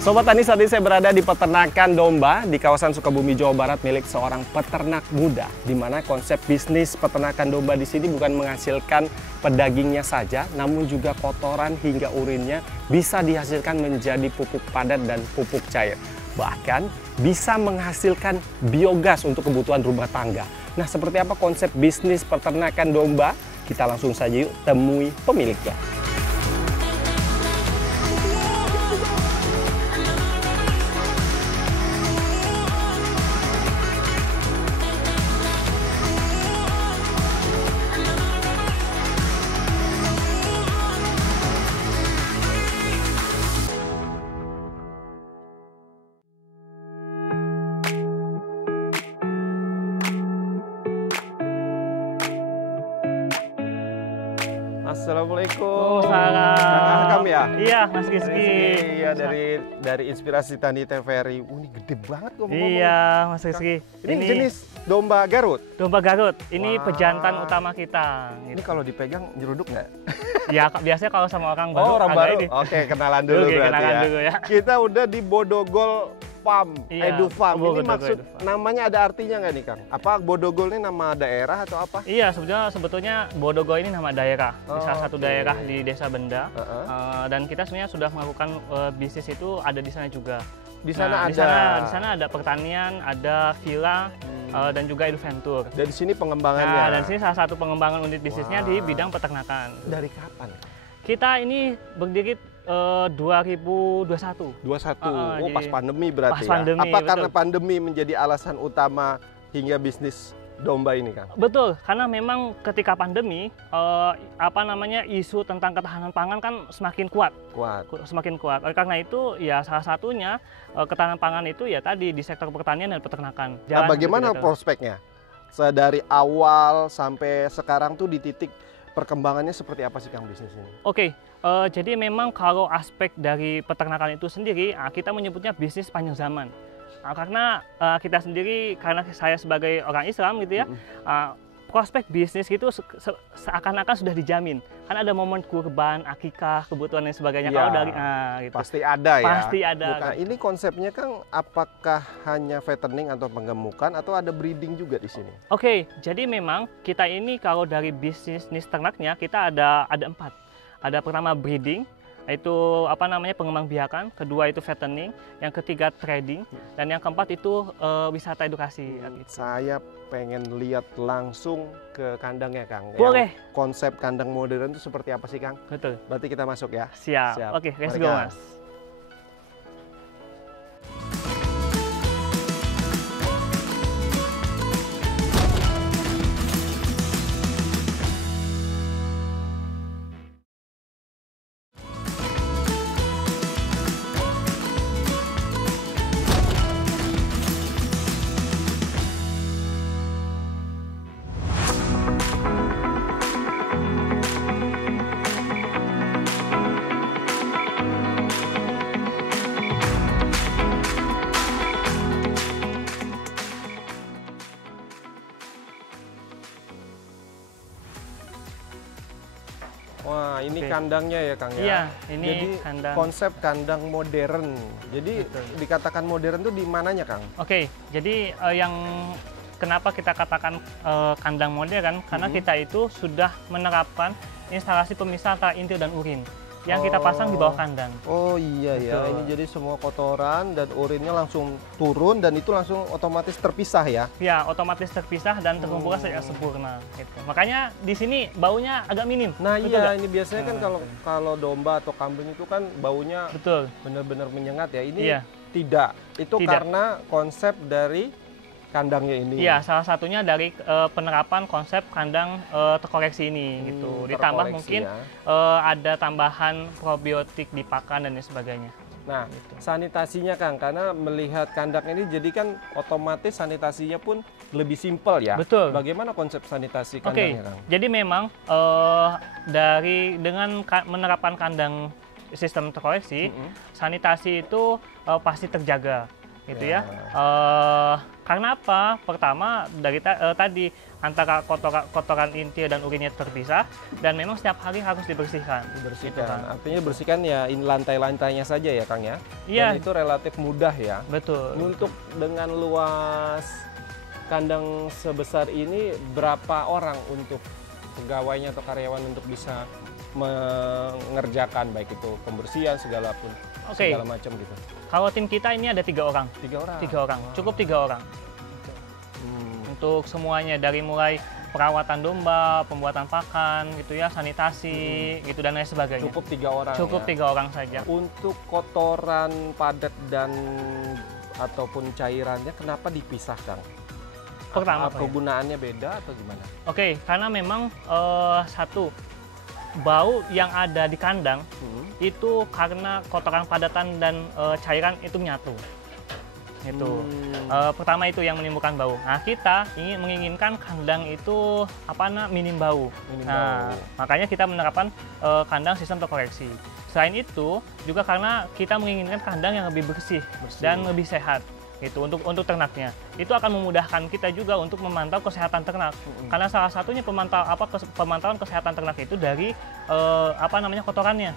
Sobat Tani, saat ini saya berada di peternakan domba di kawasan Sukabumi, Jawa Barat milik seorang peternak muda, di mana konsep bisnis peternakan domba di sini bukan menghasilkan pedagingnya saja, namun juga kotoran hingga urinnya bisa dihasilkan menjadi pupuk padat dan pupuk cair. Bahkan bisa menghasilkan biogas untuk kebutuhan rumah tangga. Nah, seperti apa konsep bisnis peternakan domba? Kita langsung saja yuk temui pemiliknya. Assalamualaikum. Salam. Akam ya? Iya, Mas Rizky. Iya, dari Inspirasi Tani TVRI. Ini gede banget ngomong-ngomong. Iya, Mas Rizky. Ini jenis domba Garut? Domba Garut. Ini Wah. pejantan utama kita. Ini kalau dipegang nyeruduk nggak? Ya, biasanya kalau sama orang baru. Orang baru? Ini. Oke, kenalan dulu Oke, berarti kenalan ya. dulu ya. Kita udah di Bodogol Farm, Iya, Edu Farm. Ini Bodogol maksud Edu Farm. namanya ada artinya nggak nih, Kang? Apa Bodogol ini nama daerah atau apa? Iya, sebetulnya Bodogol ini nama daerah. Di salah satu oke. daerah di Desa Benda. Heeh. Dan kita sebenarnya sudah melakukan bisnis itu ada di sana juga. Di sana Di ada. sana ada pertanian, ada villa, dan juga Adventure. Dari sini pengembangannya. Nah, dan sini salah satu pengembangan unit bisnisnya di Wah. bidang peternakan. Dari kapan? Kita ini berdiri 2021. 21. jadi Pas pandemi berarti pas ya. pandemi, Apa betul. karena pandemi menjadi alasan utama hingga bisnis domba ini, Kang? Betul, karena memang ketika pandemi, isu tentang ketahanan pangan kan semakin kuat, Kuat. Oleh karena itu, ya salah satunya ketahanan pangan itu ya tadi di sektor pertanian dan peternakan. Nah, bagaimana gitu. prospeknya? Dari awal sampai sekarang tuh di titik perkembangannya seperti apa sih, Kang, bisnis ini? Oke, jadi memang kalau aspek dari peternakan itu sendiri, kita menyebutnya bisnis panjang zaman. Karena kita sendiri, karena saya sebagai orang Islam gitu ya, prospek bisnis gitu seakan-akan sudah dijamin. Kan ada momen kurban, akikah, kebutuhan dan sebagainya. Iya, Kalau dari gitu. Pasti ada ya. Pasti ada. Bukan, ini konsepnya, Kang, apakah hanya fattening atau penggemukan atau ada breeding juga di sini? Oke, jadi memang kita ini kalau dari bisnis ternaknya kita ada 4. Ada pertama breeding, itu pengembang biakan, kedua itu fattening, yang ketiga trading, dan yang keempat itu wisata edukasi. Saya pengen lihat langsung ke kandangnya, Kang. Boleh. Yang konsep kandang modern itu seperti apa sih, Kang? Betul. Berarti kita masuk ya. Siap. Oke, let's Mari, go, Kang. Mas. Wah, ini Oke. kandangnya ya, Kang ya? Iya, ini Jadi kandang. konsep kandang modern. Jadi Betul. dikatakan modern tuh di mananya, Kang? Oke, jadi yang kenapa kita katakan kandang modern, karena kita itu sudah menerapkan instalasi pemisah antara inti dan urin yang kita pasang di bawah kandang. Oh iya ya, Betul. ini jadi semua kotoran dan urinnya langsung turun dan itu langsung otomatis terpisah ya? Ya, otomatis terpisah dan terkumpulkan secara sempurna. Gitu. Makanya di sini baunya agak minim. Nah Betul iya, nggak? ini biasanya kan kalau domba atau kambing itu kan baunya Betul. benar-benar menyengat ya. Ini Iya. tidak. Itu Tidak. karena konsep dari kandangnya ini. Iya, salah satunya dari penerapan konsep kandang terkoreksi ini gitu. Ditambah terkoreksi mungkin ya. ada tambahan probiotik di pakan dan lain sebagainya. Nah, Gitu. sanitasinya, Kang, karena melihat kandang ini jadi kan otomatis sanitasinya pun lebih simpel ya. Betul. Bagaimana konsep sanitasi Oke, kandangnya, Kang? jadi memang dengan menerapkan kandang sistem terkoreksi, sanitasi itu pasti terjaga. gitu ya. Karena apa? Pertama dari tadi antara kotoran inti dan urinnya terpisah, dan memang setiap hari harus dibersihkan. Gitu kan. Artinya bersihkan ya lantai-lantainya saja ya Kang ya. Iya. Dan itu relatif mudah ya. Betul. Untuk dengan luas kandang sebesar ini, berapa orang untuk pegawainya atau karyawan untuk bisa mengerjakan baik itu pembersihan segala macam gitu. Kalau tim kita ini ada 3 orang. 3 orang. 3 orang. Cukup 3 orang. Untuk semuanya dari mulai perawatan domba, pembuatan pakan gitu ya, sanitasi gitu dan lain sebagainya. Cukup 3 orang. Cukup ya? 3 orang saja. Untuk kotoran padat dan ataupun cairannya kenapa dipisah Kang? Pertama kegunaannya beda atau gimana? Oke, karena memang satu, bau yang ada di kandang itu karena kotoran padatan dan cairan itu menyatu. Itu pertama itu yang menimbulkan bau. Nah, kita menginginkan kandang itu minim bau. Makanya kita menerapkan kandang sistem terkoreksi. Selain itu juga karena kita menginginkan kandang yang lebih bersih. Dan lebih sehat. Itu untuk ternaknya. Itu akan memudahkan kita juga untuk memantau kesehatan ternak. Karena salah satunya pemantauan kesehatan ternak itu dari kotorannya.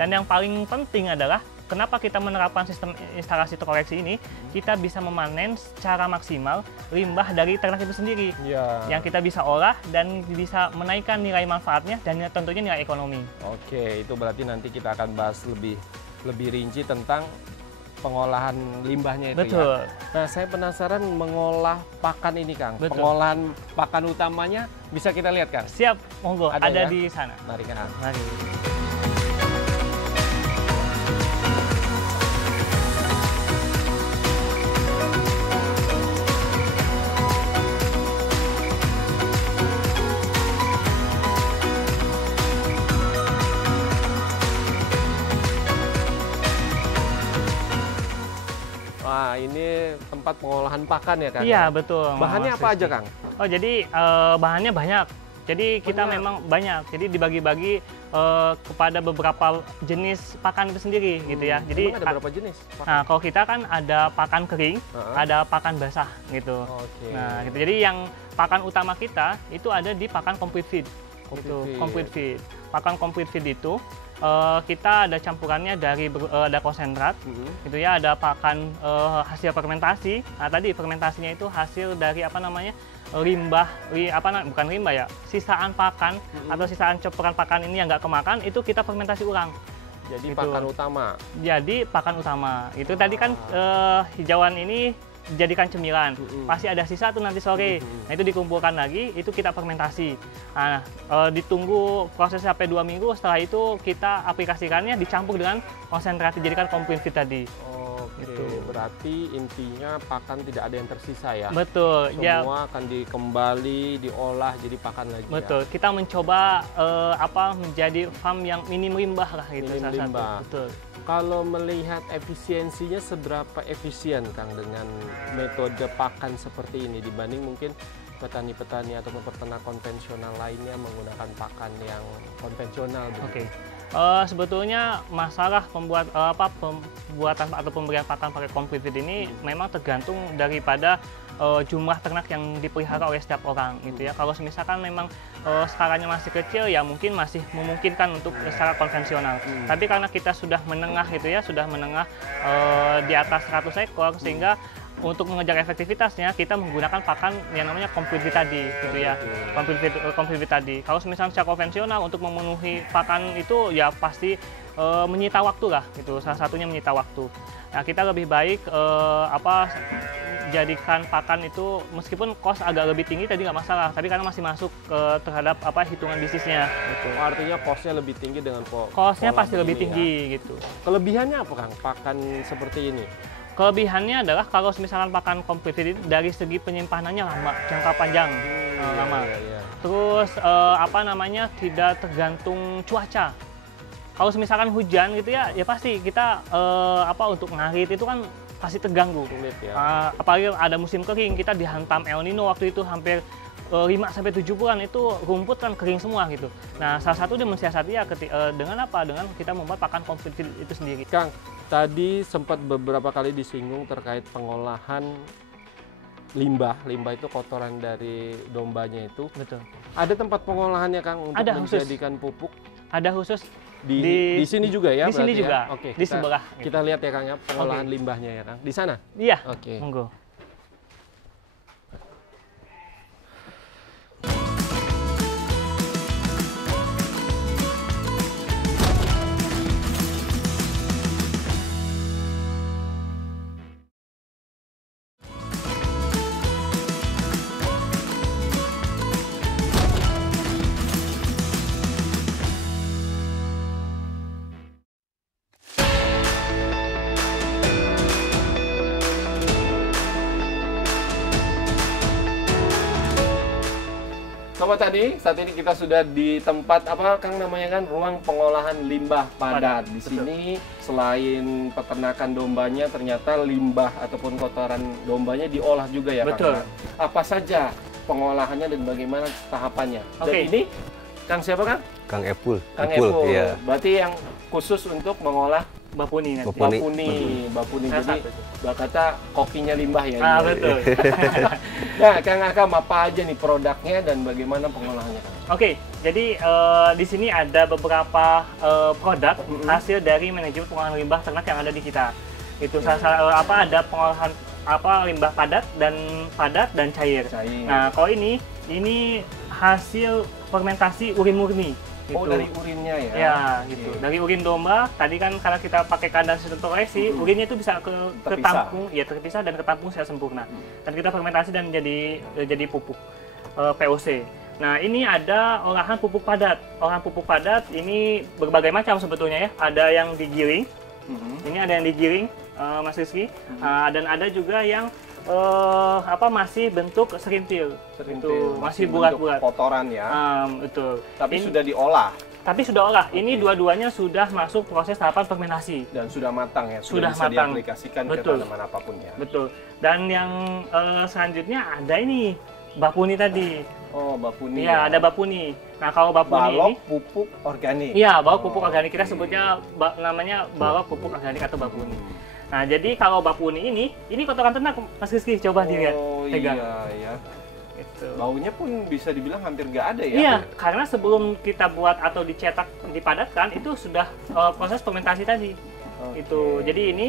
Dan yang paling penting adalah kenapa kita menerapkan sistem instalasi terkoreksi ini, kita bisa memanen secara maksimal limbah dari ternak itu sendiri. Yang kita bisa olah dan bisa menaikkan nilai manfaatnya dan tentunya nilai ekonomi. Oke, itu berarti nanti kita akan bahas lebih rinci tentang pengolahan limbahnya itu. Betul. Ya. Nah, saya penasaran mengolah pakan ini, Kang. Betul. Pengolahan pakan utamanya bisa kita lihat, Kang? Siap, monggo. Ada ya? Di sana. Mari, Kang. Mari. Wah, ini tempat pengolahan pakan ya, Kang? Iya, betul. Bahannya apa aja, Kang? Oh, jadi bahannya banyak. Jadi kita memang banyak. Jadi dibagi-bagi kepada beberapa jenis pakan itu sendiri, gitu ya. Jadi ada berapa jenis pakan? Nah, kalau kita kan ada pakan kering, ada pakan basah, gitu. Nah, gitu. Jadi yang pakan utama kita itu ada di pakan complete feed. Complete feed. Pakan complete feed itu kita ada campurannya dari ada konsentrat, gitu ya, ada pakan hasil fermentasi. Nah, tadi fermentasinya itu hasil dari bukan limbah ya, sisaan pakan atau sisaan campuran pakan ini yang nggak kemakan itu kita fermentasi ulang. Jadi gitu. pakan utama. Jadi pakan utama. Itu tadi kan hijauan ini dijadikan cemilan. Pasti ada sisa tuh nanti sore. Nah, itu dikumpulkan lagi, itu kita fermentasi. Nah, ditunggu prosesnya sampai 2 minggu, setelah itu kita aplikasikannya dicampur dengan konsentrat dijadikan complete feed tadi. Berarti intinya pakan tidak ada yang tersisa ya? Betul. Semua akan diolah jadi pakan lagi. Betul. Ya? Kita mencoba menjadi farm yang minim limbah lah gitu. Minim limbah. Betul. Kalau melihat efisiensinya, seberapa efisien Kang dengan metode pakan seperti ini dibanding mungkin petani-petani atau peternak konvensional lainnya menggunakan pakan yang konvensional? Oke. Sebetulnya masalah pembuatan atau pemberian pakan pakai complete feed ini memang tergantung daripada jumlah ternak yang dipelihara oleh setiap orang, gitu ya. Kalau misalkan memang skalanya masih kecil, ya mungkin masih memungkinkan untuk secara konvensional. Tapi karena kita sudah menengah, gitu ya, di atas 100 ekor, sehingga untuk mengejar efektivitasnya kita menggunakan pakan yang namanya complete feed tadi, gitu ya. Complete feed tadi. Kalau misalnya secara konvensional untuk memenuhi pakan itu ya pasti menyita waktu lah, gitu. Salah satunya menyita waktu. Nah, kita lebih baik jadikan pakan itu meskipun cost agak lebih tinggi tadi nggak masalah, tapi karena masih masuk terhadap hitungan bisnisnya. Gitu. Artinya cost-nya lebih tinggi dengan cost-nya pasti lebih tinggi, gitu. Kelebihannya apa Kang pakan seperti ini? Kelebihannya adalah kalau misalkan pakan complete feed dari segi penyimpanannya lama, jangka panjang, lama. Terus tidak tergantung cuaca. Kalau misalkan hujan gitu ya pasti kita untuk ngarit itu kan pasti terganggu. Sulit, ya. Apalagi ada musim kering, kita dihantam El Nino waktu itu hampir 5-7 bulan itu rumput kan kering semua gitu. Nah, salah satu dia mensiasati ya dengan apa? Dengan kita membuat pakan komplit itu sendiri. Kang, tadi sempat beberapa kali disinggung terkait pengolahan limbah. Limbah itu kotoran dari dombanya itu. Betul. Ada tempat pengolahannya, Kang, untuk Ada menjadikan pupuk? Ada khusus Di sini juga ya? Di sini juga. Ya? Oke, di sebelah. Kita lihat ya, Kang, ya, pengolahan limbahnya ya, Kang. Di sana? Iya. Oke. Monggo. Sobat Tani, saat ini kita sudah di tempat apa, Kang, namanya kan ruang pengolahan limbah padat. Di sini selain peternakan dombanya, ternyata limbah ataupun kotoran dombanya diolah juga ya, Betul. Kang. Apa saja pengolahannya dan bagaimana tahapannya? Dan Oke. ini Kang siapa, Kang? Kang Epul. Kang Epul. Iya. Berarti yang khusus untuk mengolah Bapuni nanti. Bapuni. Bapuni. Salah Jadi satu. kata kopinya limbah ya. Ah, ini. betul. Nah, Kang Akam, apa aja nih produknya dan bagaimana pengolahannya, Kang? Oke, jadi di sini ada beberapa produk hasil dari manajemen pengolahan limbah ternak yang ada di kita. Itu ada pengolahan limbah padat dan cair. Nah, kalau ini hasil fermentasi urin murni. Oh, Gitu. dari urinnya ya? Ya, gitu. Dari urin domba, tadi kan karena kita pakai kandang sistem koleksi, urinnya itu bisa ketampung, ya terpisah dan ketampung secara sempurna. Dan kita fermentasi dan jadi pupuk POC. Nah, ini ada olahan pupuk padat. Olahan pupuk padat ini berbagai macam sebetulnya ya. Ada yang digiling, ini ada yang digiling, Mas Rizky. Dan ada juga yang masih bentuk serintil. Itu masih bulat-bulat. Kotoran ya. Betul. Tapi sudah diolah Tapi sudah olah. Ini dua-duanya sudah masuk proses tahapan fermentasi. dan sudah matang ya. Sudah bisa matang. diaplikasikan Betul. ke tanaman apapun ya. Betul. Dan yang selanjutnya ada ini bapuni tadi. Oh, bapuni. Iya, ada bapuni. Nah, kalau bapuni balok ini pupuk organik. iya, balok pupuk organik. Kita sebutnya namanya balok pupuk organik atau bapuni. Nah, jadi kalau bapuni ini kotoran ternak, Mas Rizky, coba dilihat. Oh, Pegang. iya ya. Itu. Baunya pun bisa dibilang hampir nggak ada ya. Iya, karena sebelum kita buat atau dicetak, dipadatkan itu sudah proses fermentasi tadi. Oke. Itu. Jadi ini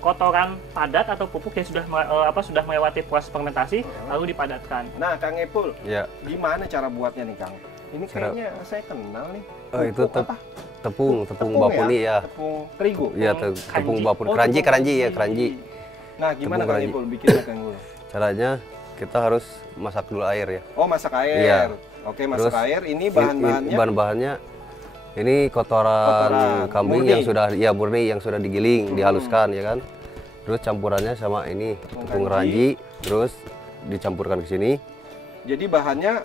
kotoran padat atau pupuk yang sudah melewati proses fermentasi lalu dipadatkan. Nah, Kang Epul, Ya. gimana cara buatnya nih, Kang? Ini Cara- kayaknya saya kenal nih. Oh, itu Pupuk apa? tepung bapuni ya. Tepung terigu. Iya, tepung Keranji. bapuni. Oh, Keranji, tepung keranji ya, keranji. keranji. Nah, gimana Tepung Kang keranji. Epul bikinnya, Kang Epul? Caranya kita harus masak dulu air ya. Oh, masak air. Iya. Oke, masak Terus, air. Ini bahan-bahannya Bahan-bahannya ini kotoran kambing murni. yang sudah murni yang sudah digiling, dihaluskan ya kan. Terus campurannya sama ini tepung keranji, terus dicampurkan ke sini. Jadi bahannya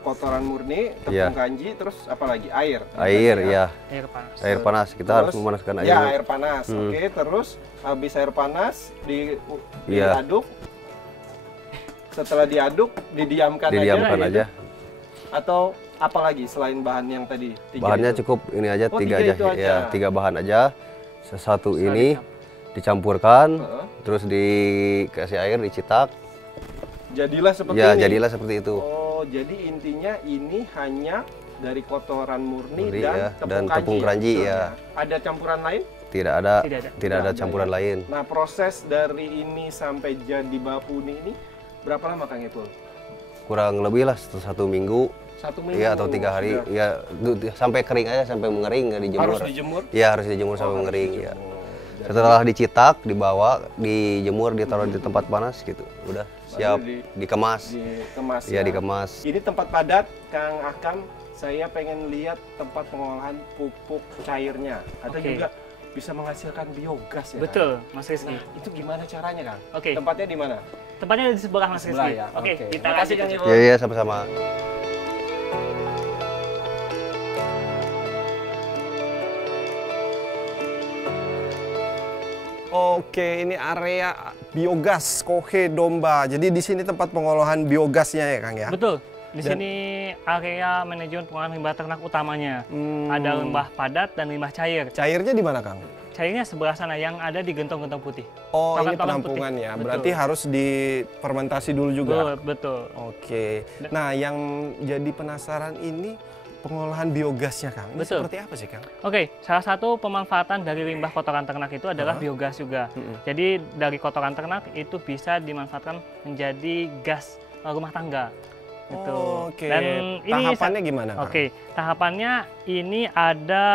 kotoran murni, tepung Iya. kanji, terus apa lagi? Air. Air ya, Air panas. air panas. Kita harus memanaskan air. Ya, air panas. Oke, terus habis air panas Iya. diaduk. Setelah diaduk, didiamkan Didiamkan aja. aja. Atau apa lagi selain bahan yang tadi? Tiga Bahannya itu? cukup ini aja, Oh, 3 tiga aja. itu aja. Ya, 3 bahan aja. Satu Setelah ini dicampurkan, Heeh. terus dikasih air, dicitak. Jadilah seperti Ya, ini. jadilah seperti itu. Oh, jadi intinya ini hanya dari kotoran murni, Murni, dan ya, tepung dan kanji. tepung kanji, ya. Ada campuran lain? Tidak ada, Tidak ada. tidak ada Tidak campuran ya. lain. Nah, proses dari ini sampai jadi bapuni ini berapa lama, Kang Epul? Kurang lebih lah 1 minggu, 1 minggu? ya atau 3 hari. Sudah. Ya, sampai kering aja, sampai mengering, nggak dijemur. Harus dijemur? Ya, harus dijemur sampai harus mengering. Ya. dijemur. Jadi, Setelah dicitak, dibawa, dijemur, ditaruh di tempat panas gitu. Udah siap dikemas. dikemas Ya, ya. dikemas. Ini tempat padat, Kang Akam. Saya pengen lihat tempat pengolahan pupuk cairnya. Ada Oke. juga bisa menghasilkan biogas ya. Kang? Betul, Mas Rizky. Nah, itu gimana caranya, Kang? Oke. Tempatnya di mana? Tempatnya di sebelah Mas Sebelah Rizky. ya. Oke, kita Terima kasih, lanjut. Kang Epul. Ya, ya, sama-sama. Oke, ini area biogas kohe domba. Jadi di sini tempat pengolahan biogasnya ya, Kang ya? Betul. Di sini area manajemen pengolahan limbah ternak utamanya. Ada limbah padat dan limbah cair. Cairnya di mana, Kang? Cairnya sebelah sana yang ada di gentong-gentong putih. Oh, ini Tokan-tokan penampungan putih. ya. Betul. Berarti harus difermentasi dulu juga. Betul. Oke. Nah, yang jadi penasaran ini pengolahan biogasnya, Kang. Ini Betul. seperti apa sih, Kang? Oke, salah satu pemanfaatan dari limbah kotoran ternak itu adalah biogas juga. Jadi dari kotoran ternak itu bisa dimanfaatkan menjadi gas rumah tangga. Gitu. Oke. Dan tahapannya gimana, Kang? Oke, tahapannya ini ada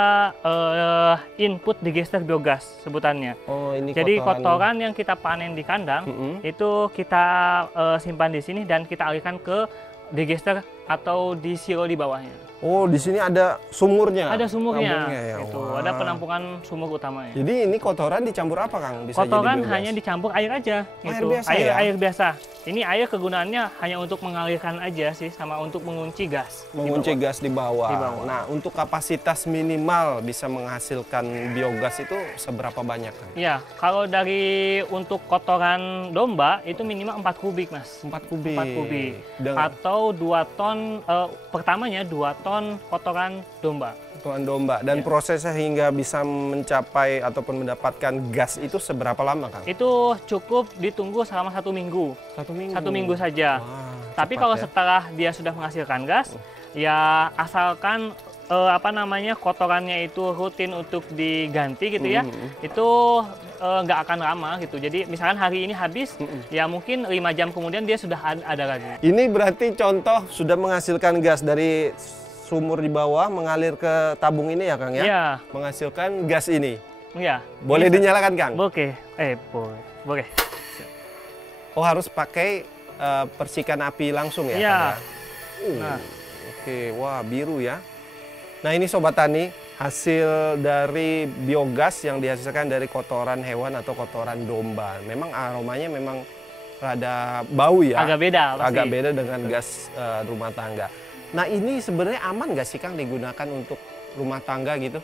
input digester biogas sebutannya. Oh, ini Jadi kotoran yang kita panen di kandang itu kita simpan di sini dan kita alihkan ke digester atau di silo di bawahnya. Oh, di sini ada sumurnya. Ada sumurnya, ya. gitu. Wah. Ada penampungan sumur utamanya. Jadi ini kotoran dicampur apa, Kang? Bisa Kotoran jadi biogas? hanya dicampur air aja, Air gitu. biasa ya? Air biasa. Ini air kegunaannya hanya untuk mengalirkan aja sih, sama untuk mengunci gas. Mengunci di bawah. gas di bawah. Di bawah. Nah, untuk kapasitas minimal bisa menghasilkan biogas itu seberapa banyak, Kang? Ya, kalau dari untuk kotoran domba itu minimal 4 kubik, Mas. 4 kubik. 4 kubik. Dengan Atau 2 ton, pertamanya 2 ton kotoran domba. kotoran domba. Dan prosesnya hingga bisa mencapai ataupun mendapatkan gas itu seberapa lama, Kang? Itu cukup ditunggu selama 1 minggu. 1 minggu. 1 minggu saja. Wah, Tapi cepat kalau ya. setelah dia sudah menghasilkan gas, ya asalkan kotorannya itu rutin untuk diganti gitu ya, itu nggak akan lama gitu. Jadi misalkan hari ini habis, ya mungkin 5 jam kemudian dia sudah ada lagi. Ini berarti contoh sudah menghasilkan gas dari sumur di bawah mengalir ke tabung ini ya, Kang ya? Iya, Menghasilkan gas ini. iya. Boleh dinyalakan, Kang? Oke, boleh. Oh, harus pakai percikan api langsung ya, Iya. Kang ya? Nah. Oke, wah biru ya. Nah, ini Sobat Tani, hasil dari biogas yang dihasilkan dari kotoran hewan atau kotoran domba. Memang aromanya memang rada bau ya. Agak beda pasti. Agak beda dengan gas rumah tangga. Nah, ini sebenarnya aman nggak sih, Kang, digunakan untuk rumah tangga gitu?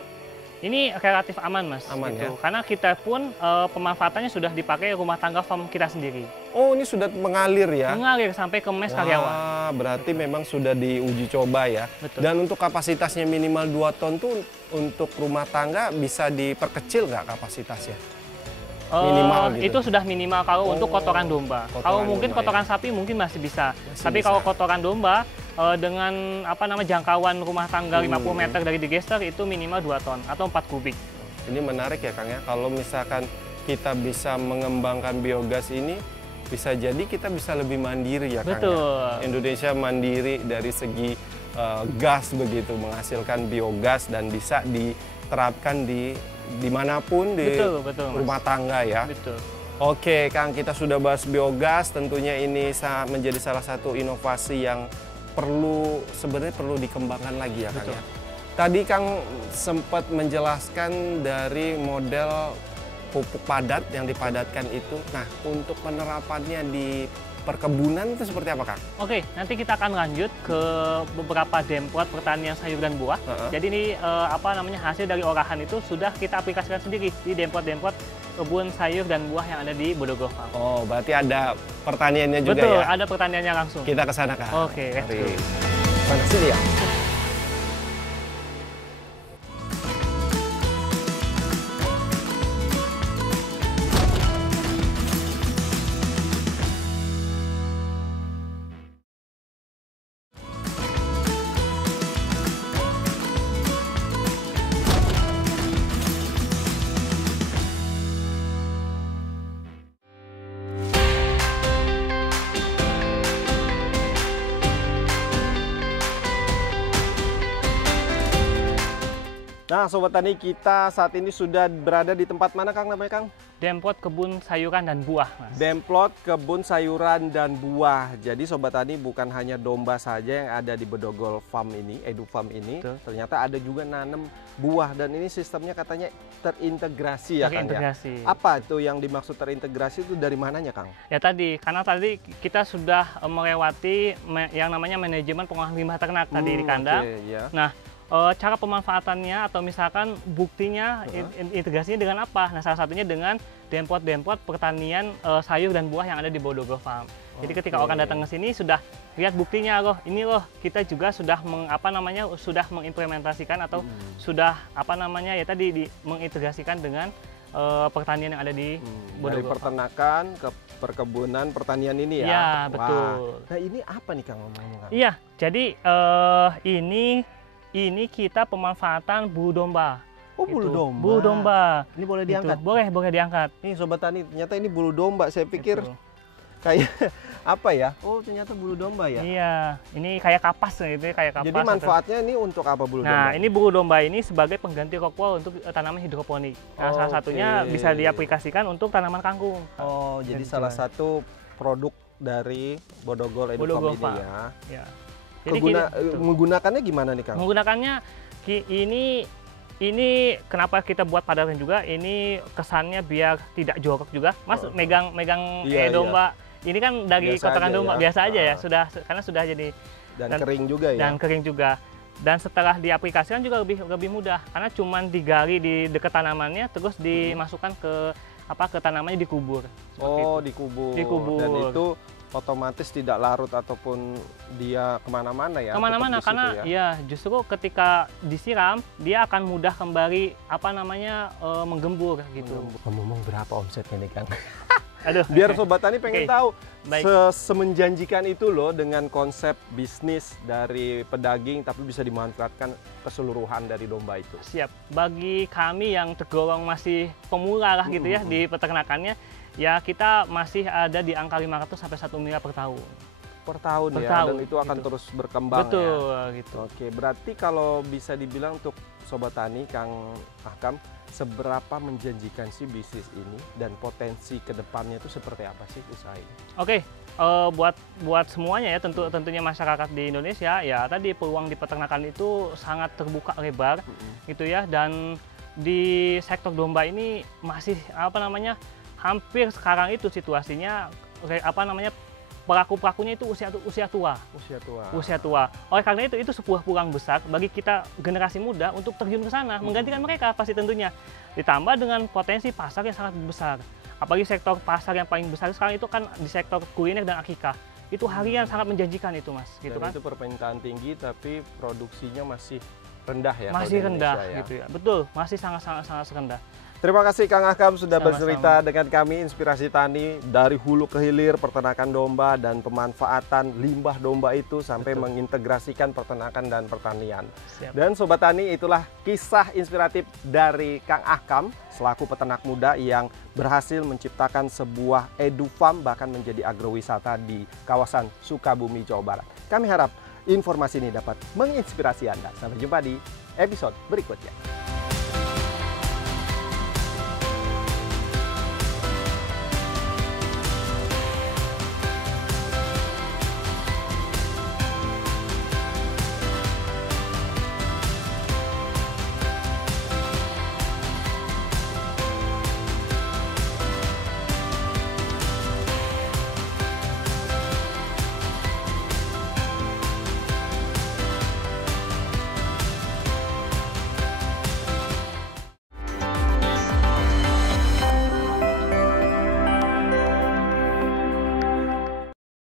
Ini relatif aman, Mas. Aman gitu. ya? Karena kita pun pemanfaatannya sudah dipakai rumah tangga farm kita sendiri. Oh, ini sudah mengalir ya? Mengalir sampai ke mes karyawan. Wah, berarti memang sudah diuji coba ya. Betul. Dan untuk kapasitasnya minimal 2 ton tuh untuk rumah tangga bisa diperkecil nggak kapasitasnya? Minimal gitu. Itu sudah minimal kalau untuk kotoran domba. Kotoran Kalau mungkin domba, kotoran sapi mungkin masih bisa. Masih Tapi bisa. kalau kotoran domba dengan jangkauan rumah tangga 50 meter dari digester itu minimal 2 ton atau 4 kubik. Ini menarik ya, Kang ya. Kalau misalkan kita bisa mengembangkan biogas ini, bisa jadi kita bisa lebih mandiri ya, Kang. Betul. Ya? Indonesia mandiri dari segi gas begitu, menghasilkan biogas dan bisa diterapkan dimanapun di Betul, Mas. rumah tangga ya. Betul. Oke, Kang, kita sudah bahas biogas. Tentunya ini menjadi salah satu inovasi yang sebenarnya perlu dikembangkan lagi ya, Kang. Betul. Ya? Tadi Kang sempat menjelaskan dari model pupuk padat yang dipadatkan itu. Nah, untuk penerapannya di perkebunan itu seperti apa, Kang? Oke, nanti kita akan lanjut ke beberapa demplot pertanian sayur dan buah. Jadi ini hasil dari olahan itu sudah kita aplikasikan sendiri di demplot-demplot kebun sayur dan buah yang ada di Bodogo Farm. Oh, berarti ada pertaniannya juga Betul, ya? ada pertaniannya langsung. Kita ke sana, Kang. Oke, let's Mari. go. Sana sini ya. Nah, Sobat Tani, kita saat ini sudah berada di tempat mana, Kang, namanya, Kang? Demplot kebun sayuran dan buah, Mas. Demplot kebun sayuran dan buah. Jadi Sobat Tani, bukan hanya domba saja yang ada di Bedogol Farm ini, Edu Farm ini. Betul. Ternyata ada juga nanam buah dan ini sistemnya katanya terintegrasi ya, Kang, ya? Terintegrasi. Apa itu yang dimaksud terintegrasi itu dari mananya, Kang? Ya karena tadi kita sudah melewati yang namanya manajemen pengolahan limbah ternak tadi di kandang. Oke, ya. Nah, cara pemanfaatannya atau misalkan buktinya integrasinya dengan apa. Nah, salah satunya dengan dempot pertanian sayur dan buah yang ada di Bodogo Farm. Jadi ketika orang datang ke sini sudah lihat buktinya loh, ini loh kita juga sudah sudah mengimplementasikan atau sudah ya tadi mengintegrasikan dengan pertanian yang ada di Bodogo. Dari peternakan ke perkebunan pertanian ini ya. Iya, betul. Nah, ini apa nih Kang ngomong-ngomong? Iya, jadi ini kita pemanfaatan bulu domba. Oh, bulu domba. Bulu domba. Ini boleh diangkat? Boleh diangkat. Nih Sobat Tani, ternyata ini bulu domba. Saya pikir Gitu. kayak apa ya? Oh, ternyata bulu domba ya? Iya, ini kayak kapas gitu ya, kayak kapas. Jadi manfaatnya ini untuk apa bulu domba? Nah, ini bulu domba ini sebagai pengganti rockwool untuk tanaman hidroponik. Nah, salah satunya bisa diaplikasikan untuk tanaman kangkung. Oh, jadi Gitu. salah satu produk dari Bodogo Edufarm ini Farm. ya. Ya. Jadi gitu. Menggunakannya gimana nih Kang? Menggunakannya ini kenapa kita buat padatkan juga, ini kesannya biar tidak jorok juga. Mas megang domba. Ini kan dari Biasa kotoran aja domba ya. biasa aja ya, karena sudah jadi Dan kering juga ya. dan kering juga. Dan setelah diaplikasikan juga lebih mudah karena cuman digali di dekat tanamannya terus dimasukkan ke tanamannya dikubur. Oh, dikubur. Dan itu otomatis tidak larut ataupun dia kemana-mana ya? Kemana-mana tetap di karena situ ya justru ketika disiram dia akan mudah kembali menggembur gitu. Ngomong berapa omsetnya nih Kang? Aduh. Biar Sobat Tani pengen Oke. tahu Baik. semenjanjikan itu loh dengan konsep bisnis dari pedaging tapi bisa dimanfaatkan keseluruhan dari domba itu. Siap. Bagi kami yang tergolong masih pemula lah gitu ya di peternakannya, ya kita masih ada di angka 500 sampai 1 miliar per tahun. Per tahun Per ya, tahun, dan itu akan gitu. terus berkembang Betul ya. gitu. Oke, berarti kalau bisa dibilang untuk Sobat Tani, Kang Ahkam, seberapa menjanjikan sih bisnis ini dan potensi kedepannya itu seperti apa sih usaha ini? Oke, buat semuanya ya tentunya masyarakat di Indonesia ya tadi peluang di peternakan itu sangat terbuka lebar gitu ya, dan di sektor domba ini masih hampir sekarang itu situasinya pelaku-pelakunya itu usia tua. Usia tua. Oleh karena itu sebuah peluang besar bagi kita generasi muda untuk terjun ke sana, menggantikan mereka pasti tentunya. Ditambah dengan potensi pasar yang sangat besar. Apalagi sektor pasar yang paling besar sekarang itu kan di sektor kuliner dan akikah. Itu harian sangat menjanjikan itu, Mas. Gitu Dan kan? itu permintaan tinggi tapi produksinya masih rendah ya? Masih kalau di rendah Indonesia ya? gitu ya. Betul, masih sangat rendah. Terima kasih Kang Ahkam sudah Sama-sama. bercerita dengan kami Inspirasi Tani dari hulu ke hilir peternakan domba dan pemanfaatan limbah domba itu sampai mengintegrasikan peternakan dan pertanian. Siap. Dan Sobat Tani, itulah kisah inspiratif dari Kang Ahkam selaku peternak muda yang berhasil menciptakan sebuah edufarm bahkan menjadi agrowisata di kawasan Sukabumi, Jawa Barat. Kami harap informasi ini dapat menginspirasi Anda. Sampai jumpa di episode berikutnya.